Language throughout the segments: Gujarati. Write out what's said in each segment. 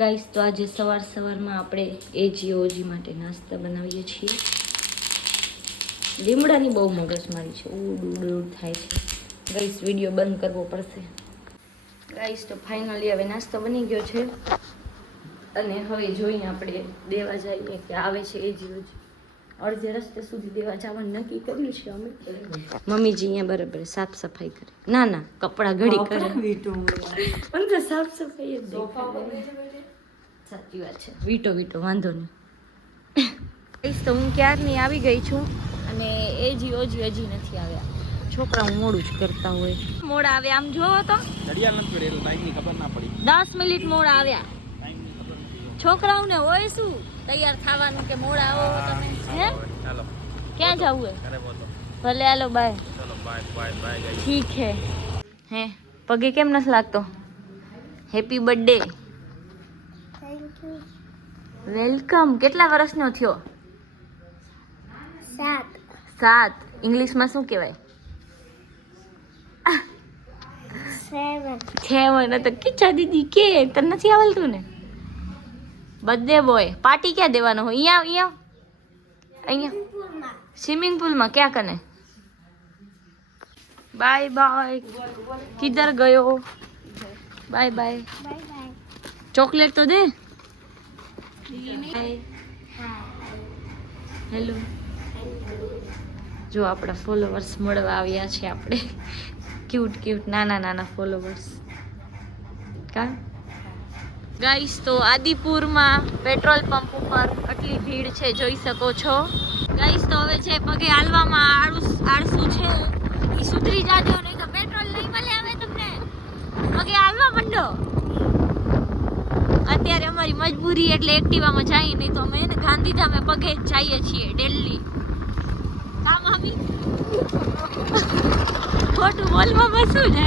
ગાઈસ તો આજે સવારમાં આપણે એજીઓજી માટે નાસ્તા બનાવીએ છીએ. લીમડાની બહુ મગજમારી છે, ઉડ થાય છે. ગાઈસ વિડીયો બંધ કરવો પડશે. ગાઈસ તો ફાઇનલી હવે નાસ્તો બની ગયો છે અને હવે જોઈએ આપણે દેવા જઈએ કે આવે છે એજીઓજી. અડધે રસ્તે સુધી દેવા જવાનું નક્કી કર્યું છે અમે. મમ્મીજી અહીંયા બરાબર સાફ સફાઈ કરે. ના કપડાં ઘડી કરે પણ તો સાફ સફાઈ જ દેખાય. સાચી વાત છે. વીટો વાંધો નહીં. તો હું ક્યારની આવી ગઈ છું અને એજીઓજી હજી નથી આવ્યા. છોકરાઓ મોડું જ કરતા હોય. મોડા આવ્યા આમ જોવો તો 10 મિનિટ મોડા આવ્યા. છોકરાઓને હોય શું તૈયાર થવાનું કે મોડા આવો તમે? હે ક્યાં જવું હે? ભલે હાલો બાય. ઠીક હે. હે પગે કેમ નથી લાગતો? Happy birthday. વેલકમ. કેટલા વર્ષનો થયો? 7. ઇંગ્લિશમાં શું કહેવાય? 7. તો કિચ્છા દીદી કે તને નથી આવડતું ને? Birthday boy. પાર્ટી ક્યાં દેવાનો હોય? અહીંયા સ્વિમિંગ પુલમાં. ક્યાં કને? Bye bye. કિધર ગયો? Bye bye. ચોકલેટ તો દે. હેલો. જો આપણા ફોલોવર્સ મળવા આવ્યા છે. આપણે ક્યુટ નાના ફોલોવર્સ. કા ગાઈસ તો આદિપુરમાં પેટ્રોલ પંપ ઉપર આટલી ભીડ છે, જોઈ શકો છો. ગાઈસ તો હવે છે પગે હાલવામાં આળસુ છે એ સુધરી જાજો, નહીં તો પેટ્રોલ નહીં મળે હવે તમને. પગે હાલવા માંડો. અત્યારે અમારી મજબૂરી એટલે એક્ટિવામાં જઈએ, નહીં તો અમે ગાંધીધામે પગે જ જઈએ છીએ ડેલી. કામ આવી ખોટું બોલવામાં શું છે?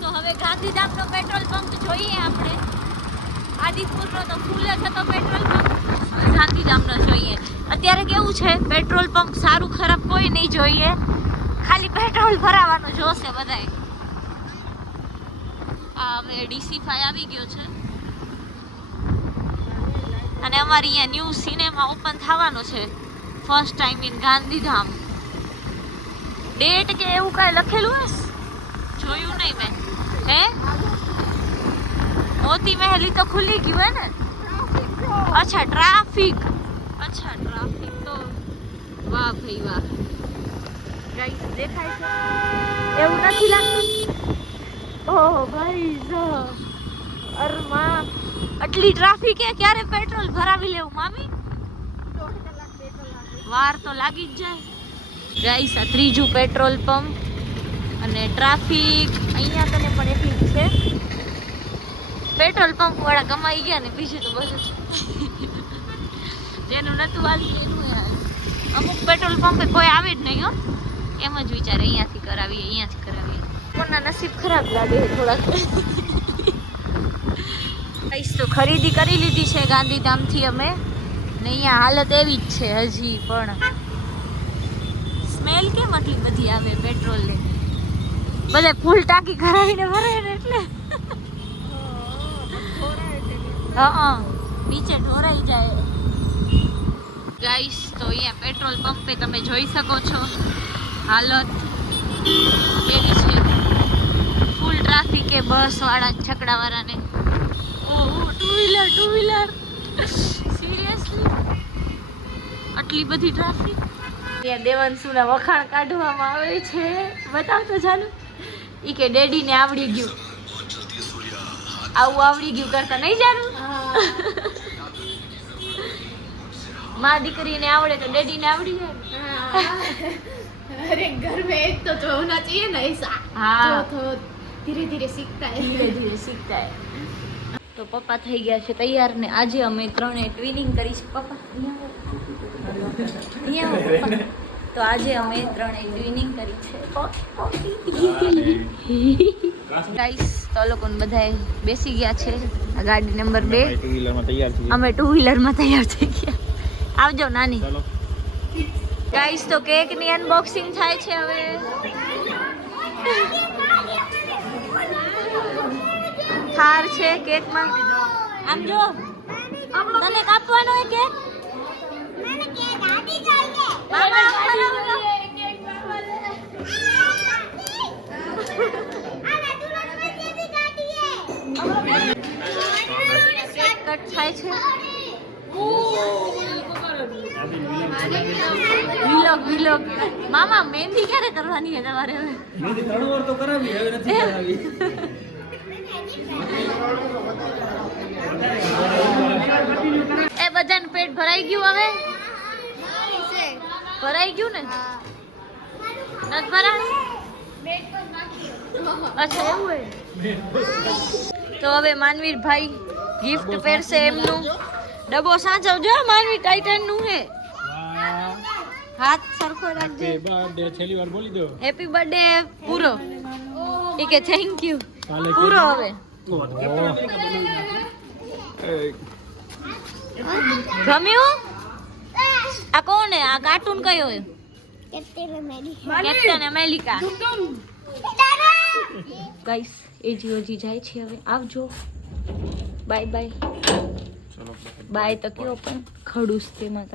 તો હવે ગાંધીધામનો પેટ્રોલ પંપ જોઈએ આપણે. આદિપુરનો તો ફૂલ જ હતો પેટ્રોલ પંપ. ગાંધીધામનો જોઈએ. અત્યારે કેવું છે, પેટ્રોલ પંપ સારું ખરાબ કોઈ નહીં જોઈએ, ખાલી પેટ્રોલ ભરાવાનું જોશે બધાય. હવે DC5 આવી ગયો છે અને અમારી અહીંયા ન્યૂ સિનેમા ઓપન થવાનો છે first time in Gandhidham. Date કે એવું કાંઈ લખેલું હશે? જોયું નહીં મેં. હે મોતી મહેલ તો ખુલી ગયું હે ને? અચ્છા ટ્રાફિક તો વાહ ભાઈ વાહ. ગાઈસ દેખાય છે એવું નથી લાગતું? ઓહ ભાઈ અરમાં આટલી ટ્રાફિક હે, ક્યારે પેટ્રોલ ભરાવી લેવું મામી? વાર તો લાગી જ જાય. ગાઈસ આ ત્રીજું પેટ્રોલ પંપ અને ટ્રાફિક અહીંયા કને પણ એટલી જ છે. પેટ્રોલ પંપ વાળા કમાઈ ગયા ને, બીજું તો બધું જેનું નતું વાલી એનું. અમુક પેટ્રોલ પંપે કોઈ આવે જ નહીં હો, એમ જ વિચારે અહીંયાથી કરાવીએ. કોના નસીબ ખરાબ લાગે થોડાક. તો ખરીદી કરી લીધી છે ગાંધીધામથી અમે ને અહીંયા હાલત એવી જ છે હજી પણ. સ્મેલ કેમ આટલી બધી આવે પેટ્રોલની? બધે ફૂલ ટાંકી કરાવીને ભરે ને એટલે નીચે ઢોરાઈ જાય. ગાઈસ તો અહીંયા પેટ્રોલ પંપે તમે જોઈ શકો છો હાલત કેવી છે. ફૂલ ટ્રાફિક એ બસ વાળા છકડા વાળાને. ઓહો ટુ વ્હીલર સિરિયસલી આટલી બધી ટ્રાફિક. ત્યાં દેવાંશુના વખાણ કાઢવામાં આવે છે. બતાવતો ચાલુ. ઈ કે ડેડીને આવડી ગયું, આવું આવડી ગયું કરતા નહીં જાણું. માં દીકરીને આવડે તો ડેડીને આવડી જાય. अरे घर में एक तो होना चाहिए ना ऐसा. हाँ तो धीरे धीरे सीखता है. તો પપ્પા થઈ ગયા છે તૈયાર ને આજે અમે ત્રણે ટ્વિનિંગ કરી છે. પપ્પા અહીંયા પપ્પા. તો આજે અમે ત્રણે ટ્વિનિંગ કરી છે. ગાઈસ તો લોકોને બધાએ બેસી ગયા છે. આ ગાડી નંબર 2. અમે 2 વ્હીલરમાં તૈયાર થઈ ગયા. આવજો નાની. ગાઈસ તો કેક ની અનબોક્સિંગ થાય છે હવે. વાર છે કેકમાં. આમ જો તને કાપવાનો હે કેક? મામા આપવાનો. કેક કટ થાય છે. વિલોગ મામા મહેંદી ક્યારે કરવાની છે તમારે? હવે મહેંદી 3 વાર તો કરાવી, હવે નથી કરાવી. એ બધાનું પેટ ભરાઈ ગયું હવે? ભરાઈ ગયું ને? નથી ભરાયું? અચ્છા એવું હે. તો હવે માનવીર ભાઈ ગિફ્ટ પહેરશે એમનું. ડબ્બો સાચવજો માનવી, ટાઇટન નું હે. હાથ સરખો રાખજે. હેપી બર્થડે છેલ્લી વાર બોલી દો. હેપી બર્થડે પૂરો. ઈ કે થેન્ક યુ કાલે પૂરો. હવે ગમ્યું? આ કોણ હે? આ કાર્ટૂન કયો હે? Captain America. ગાઈસ એજી ઓજી જાય છે હવે. આવજો. Bye bye. બાય તો કયો પણ ખડૂસ તેમાં.